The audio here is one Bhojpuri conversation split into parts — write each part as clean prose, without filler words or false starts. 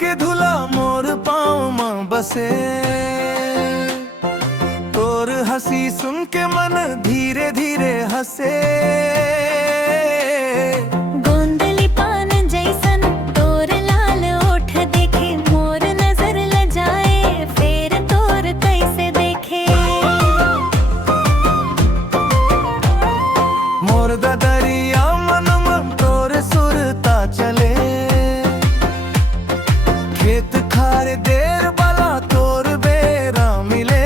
के धुला मोर पाँव में बसे, तोर हंसी सुन के मन धीरे धीरे हंसे। गोंदली पान जैसन तोर लाल ओठ देखे मोर नजर ल जाए, फेर तोर कैसे देखे। मोर दरिया मन मन तोर सुरता चले, खेत खारे देर बला तोर बेरा मिले।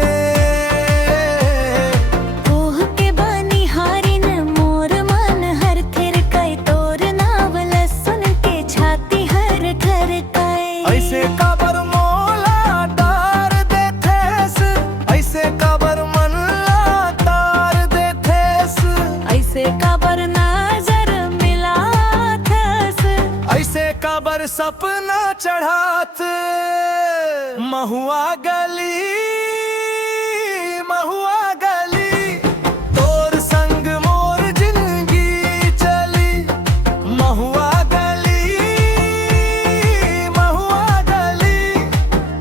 ओह के बानी हारिन मोर मन हर थिर कई, तोर नावल सुन के छाती हर घर कई। ऐसे काबर मोला डार देथेस, ऐसे काबर मन ला तार देथेस, ऐसे काबर नजर मिलाथस, ऐसे काबर सपना चढ़ात। महुआ गली महुआ गली तोर संग मोर जिंदगी चली। महुआ गली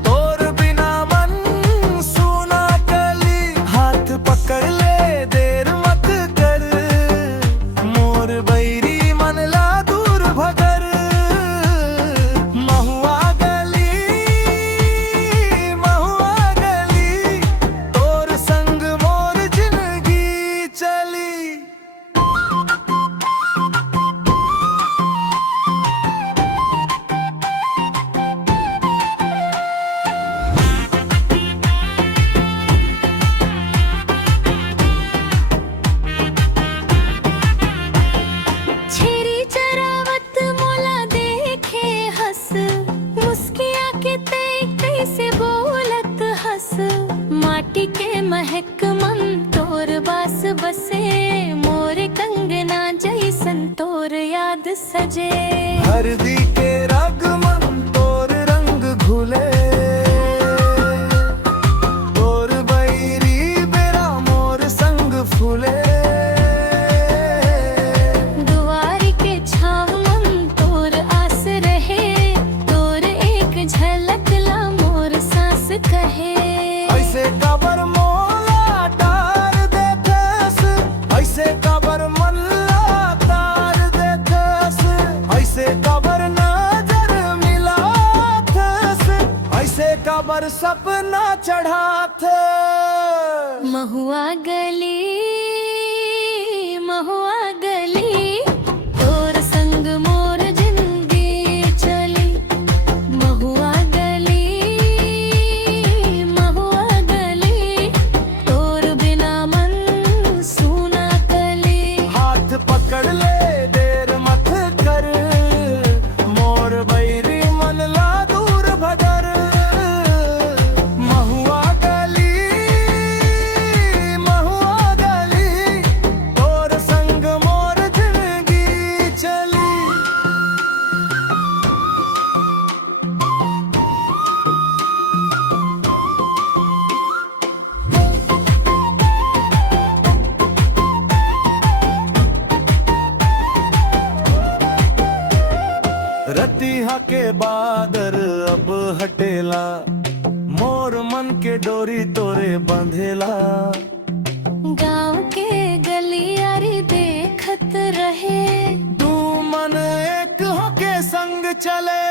तोर बिना मन सूना कली। हाथ पकड़ ले देर मत कर, मोर बैरी मन ला दूर भगर। माटी के महक मन तोर बास बसे, मोर कंगना जैसन तोर याद सजे। हरदी के रग मन तोर रंग घुले, तोर बैरी बेरा मोर संग फूले। दुआरी के छाव मन तोर आस रहे, तोर एक झलक ला मोर सांस कहे। ऐसे काबर मोला डार देथस, ऐसे काबर मन ला तार देथस, ऐसे काबर नजर मिलाथस, ऐसे काबर सपना चढ़ाथ। महुआ गली तोर संग मोर जिंदगी चली। महुआ गली तोर बिना मन सूना कली। हाथ पकड़ ले देर मत कर, मोर बैरी मन ला दूर भगर। महुआ गली तोर संग मोर जिंदगी चली। रतिहा के बादर अब हटेला, मोर मन के डोरी तोरे बंधेला। गाँव के गलियारी देखत रहे, तू मन एक होके संग चले।